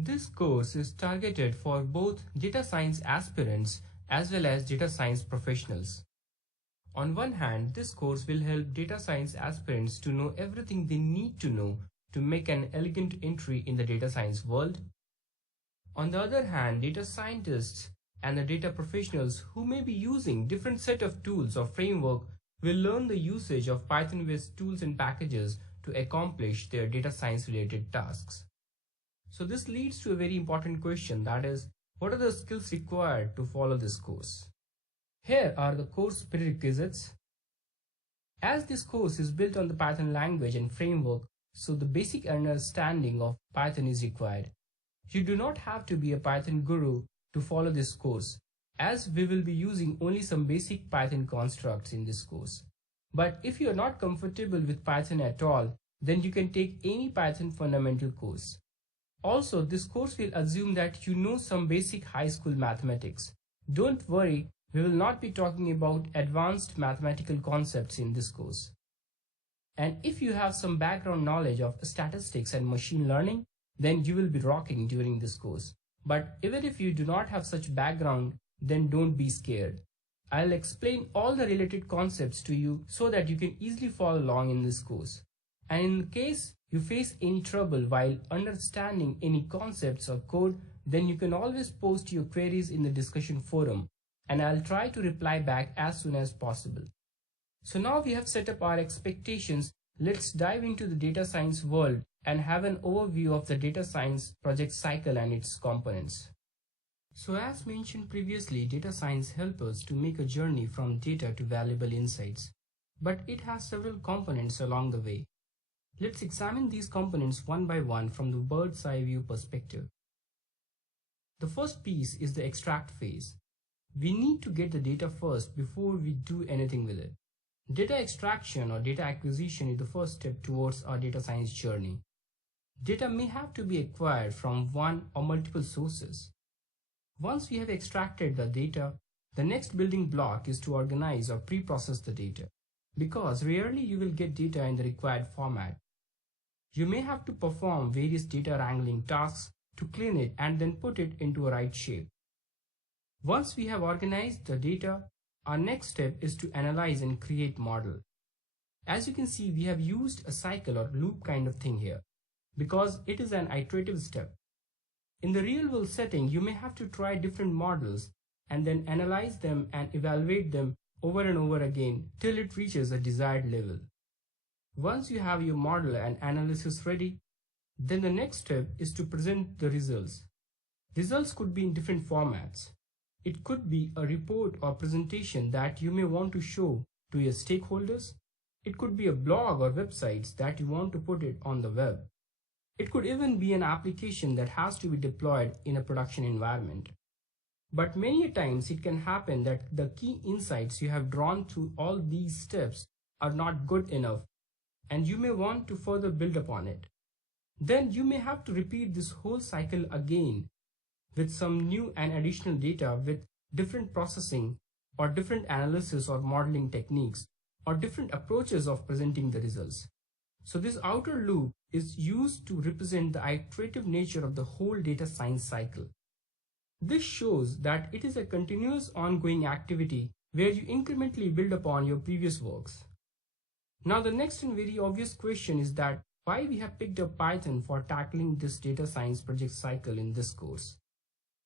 This course is targeted for both data science aspirants as well as data science professionals. On one hand, this course will help data science aspirants to know everything they need to know to make an elegant entry in the data science world. On the other hand, data scientists and the data professionals who may be using different set of tools or framework will learn the usage of Python-based tools and packages to accomplish their data science related tasks. So this leads to a very important question, that is, what are the skills required to follow this course? Here are the course prerequisites. As this course is built on the Python language and framework, so the basic understanding of Python is required. You do not have to be a Python guru to follow this course, as we will be using only some basic Python constructs in this course. But if you are not comfortable with Python at all, then you can take any Python fundamental course. Also, this course will assume that you know some basic high school mathematics. Don't worry, we will not be talking about advanced mathematical concepts in this course. And if you have some background knowledge of statistics and machine learning, then you will be rocking during this course. But even if you do not have such background, then don't be scared. I'll explain all the related concepts to you so that you can easily follow along in this course. And in case you face any trouble while understanding any concepts or code, then you can always post your queries in the discussion forum, and I'll try to reply back as soon as possible. So now we have set up our expectations. Let's dive into the data science world and have an overview of the data science project cycle and its components. So as mentioned previously, data science helps us to make a journey from data to valuable insights. But it has several components along the way. Let's examine these components one by one from the bird's eye view perspective. The first piece is the extract phase. We need to get the data first before we do anything with it. Data extraction or data acquisition is the first step towards our data science journey. Data may have to be acquired from one or multiple sources. Once we have extracted the data, the next building block is to organize or pre-process the data, because rarely you will get data in the required format. You may have to perform various data wrangling tasks to clean it and then put it into a right shape. Once we have organized the data, our next step is to analyze and create model. As you can see, we have used a cycle or loop kind of thing here, because it is an iterative step. In the real world setting, you may have to try different models and then analyze them and evaluate them over and over again till it reaches a desired level. Once you have your model and analysis ready, then the next step is to present the results. Results could be in different formats. It could be a report or presentation that you may want to show to your stakeholders. It could be a blog or websites that you want to put it on the web. It could even be an application that has to be deployed in a production environment. But many times it can happen that the key insights you have drawn through all these steps are not good enough, and you may want to further build upon it. Then you may have to repeat this whole cycle again with some new and additional data with different processing or different analysis or modeling techniques or different approaches of presenting the results. So this outer loop is used to represent the iterative nature of the whole data science cycle. This shows that it is a continuous ongoing activity where you incrementally build upon your previous works. Now the next and very obvious question is that why we have picked up Python for tackling this data science project cycle in this course.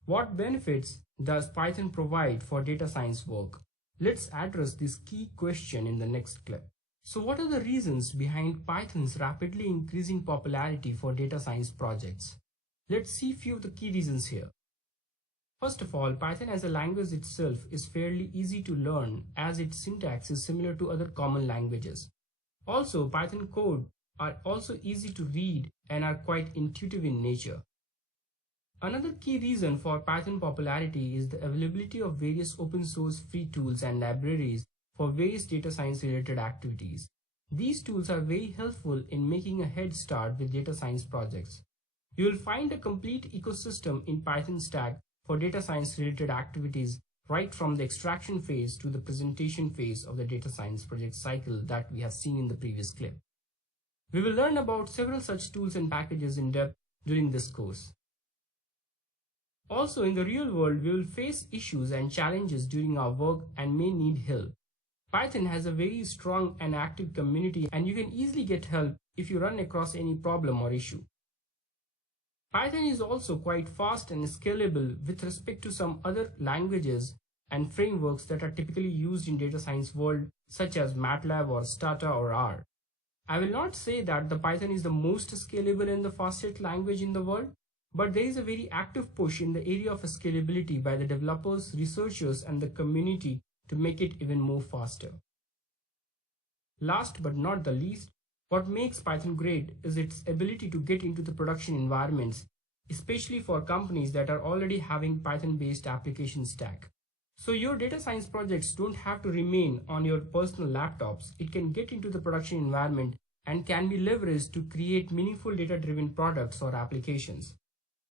What benefits does Python provide for data science work? Let's address this key question in the next clip. So what are the reasons behind Python's rapidly increasing popularity for data science projects? Let's see a few of the key reasons here. First of all, Python as a language itself is fairly easy to learn as its syntax is similar to other common languages. Also, Python code are also easy to read and are quite intuitive in nature. Another key reason for Python popularity is the availability of various open source free tools and libraries for various data science related activities. These tools are very helpful in making a head start with data science projects. You will find a complete ecosystem in Python stack for data science related activities right from the extraction phase to the presentation phase of the data science project cycle that we have seen in the previous clip. We will learn about several such tools and packages in depth during this course. Also, in the real world, we will face issues and challenges during our work and may need help. Python has a very strong and active community, and you can easily get help if you run across any problem or issue. Python is also quite fast and scalable with respect to some other languages and frameworks that are typically used in data science world, such as MATLAB or Stata or R. I will not say that the Python is the most scalable and the fastest language in the world, but there is a very active push in the area of scalability by the developers, researchers, and the community to make it even more faster. Last but not the least, what makes Python great is its ability to get into the production environments, especially for companies that are already having Python-based application stack. So your data science projects don't have to remain on your personal laptops. It can get into the production environment and can be leveraged to create meaningful data-driven products or applications.